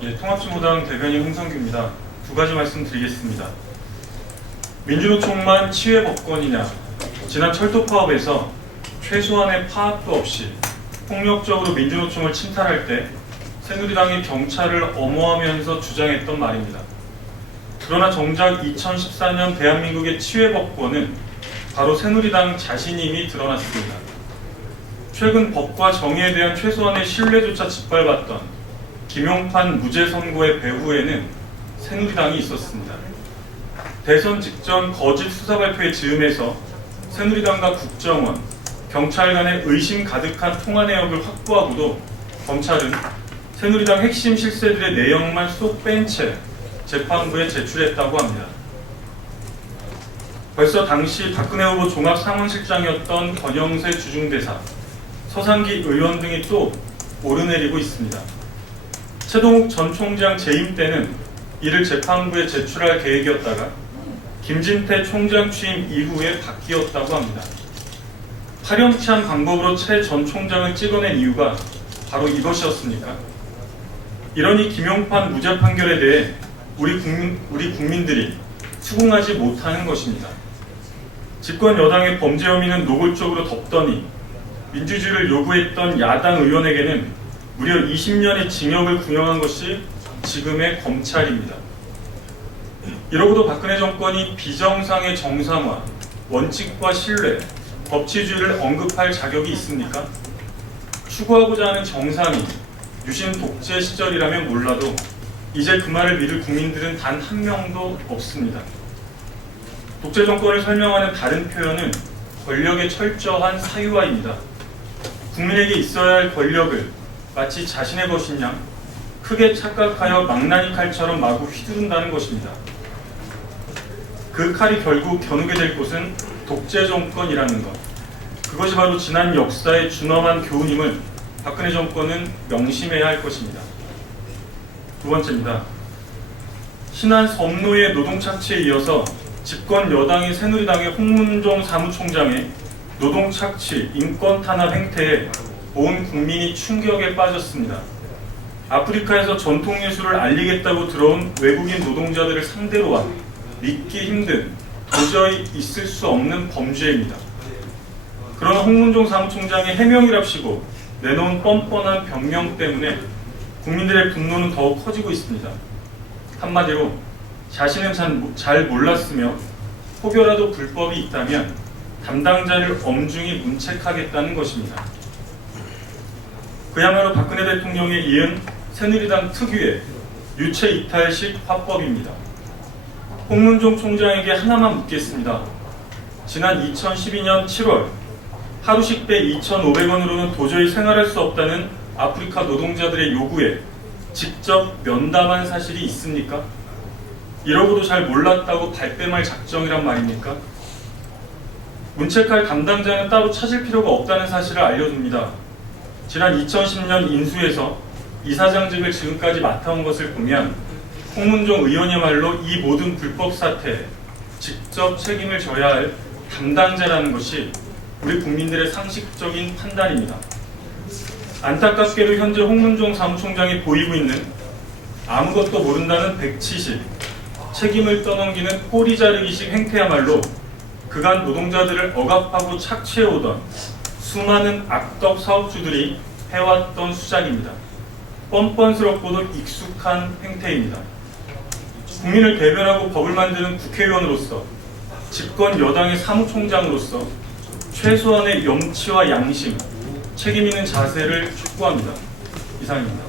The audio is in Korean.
통합진보당 대변인 홍성규입니다. 두 가지 말씀드리겠습니다. 민주노총만 치외 법권이냐? 지난 철도 파업에서 최소한의 파악도 없이 폭력적으로 민주노총을 침탈할 때 새누리당이 경찰을 엄호하면서 주장했던 말입니다. 그러나 정작 2014년 대한민국의 치외 법권은 바로 새누리당 자신임이 드러났습니다. 최근 법과 정의에 대한 최소한의 신뢰조차 짓밟았던 김용판 무죄 선고의 배후에는 새누리당이 있었습니다. 대선 직전 거짓 수사 발표의 즈음에서 새누리당과 국정원, 경찰 간의 의심 가득한 통화 내역을 확보하고도 검찰은 새누리당 핵심 실세들의 내용만 쏙 뺀 채 재판부에 제출했다고 합니다. 벌써 당시 박근혜 후보 종합상황실장이었던 권영세 주중대사, 서상기 의원 등이 또 오르내리고 있습니다. 최동욱 전 총장 재임 때는 이를 재판부에 제출할 계획이었다가 김진태 총장 취임 이후에 바뀌었다고 합니다. 파렴치한 방법으로 최 전 총장을 찍어낸 이유가 바로 이것이었습니까? 이러니 김용판 무죄 판결에 대해 우리 국민들이 수긍하지 못하는 것입니다. 집권 여당의 범죄 혐의는 노골적으로 덮더니 민주주의를 요구했던 야당 의원에게는 무려 20년의 징역을 구형한 것이 지금의 검찰입니다. 이러고도 박근혜 정권이 비정상의 정상화, 원칙과 신뢰, 법치주의를 언급할 자격이 있습니까? 추구하고자 하는 정상이 유신 독재 시절이라면 몰라도 이제 그 말을 믿을 국민들은 단 한 명도 없습니다. 독재 정권을 설명하는 다른 표현은 권력의 철저한 사유화입니다. 국민에게 있어야 할 권력을 마치 자신의 것인 양 크게 착각하여 망나니 칼처럼 마구 휘두른다는 것입니다. 그 칼이 결국 겨누게 될 곳은 독재 정권이라는 것. 그것이 바로 지난 역사의 준엄한 교훈임을 박근혜 정권은 명심해야 할 것입니다. 두 번째입니다. 신한 섬노예 노동착취에 이어서 집권 여당인 새누리당의 홍문종 사무총장의 노동착취, 인권탄압 행태에 온 국민이 충격에 빠졌습니다. 아프리카에서 전통예술을 알리겠다고 들어온 외국인 노동자들을 상대로 한 믿기 힘든, 도저히 있을 수 없는 범죄입니다. 그러나 홍문종 사무총장의 해명이랍시고 내놓은 뻔뻔한 변명 때문에 국민들의 분노는 더욱 커지고 있습니다. 한마디로 자신은 잘 몰랐으며 혹여라도 불법이 있다면 담당자를 엄중히 문책하겠다는 것입니다. 그야말로 박근혜 대통령에 이은 새누리당 특유의 유체 이탈식 화법입니다. 홍문종 총장에게 하나만 묻겠습니다. 지난 2012년 7월 하루 식대 2,500원으로는 도저히 생활할 수 없다는 아프리카 노동자들의 요구에 직접 면담한 사실이 있습니까? 이러고도 잘 몰랐다고 발뺌할 작정이란 말입니까? 문책할 담당자는 따로 찾을 필요가 없다는 사실을 알려줍니다. 지난 2010년 인수에서 이사장직을 지금까지 맡아온 것을 보면 홍문종 의원이야말로 이 모든 불법 사태에 직접 책임을 져야 할 담당자라는 것이 우리 국민들의 상식적인 판단입니다. 안타깝게도 현재 홍문종 사무총장이 보이고 있는 아무것도 모른다는 백치식, 책임을 떠넘기는 꼬리 자르기식 행태야말로 그간 노동자들을 억압하고 착취해오던 수많은 악덕 사업주들이 해왔던 수작입니다. 뻔뻔스럽고도 익숙한 행태입니다. 국민을 대변하고 법을 만드는 국회의원으로서, 집권 여당의 사무총장으로서 최소한의 염치와 양심, 책임 있는 자세를 촉구합니다. 이상입니다.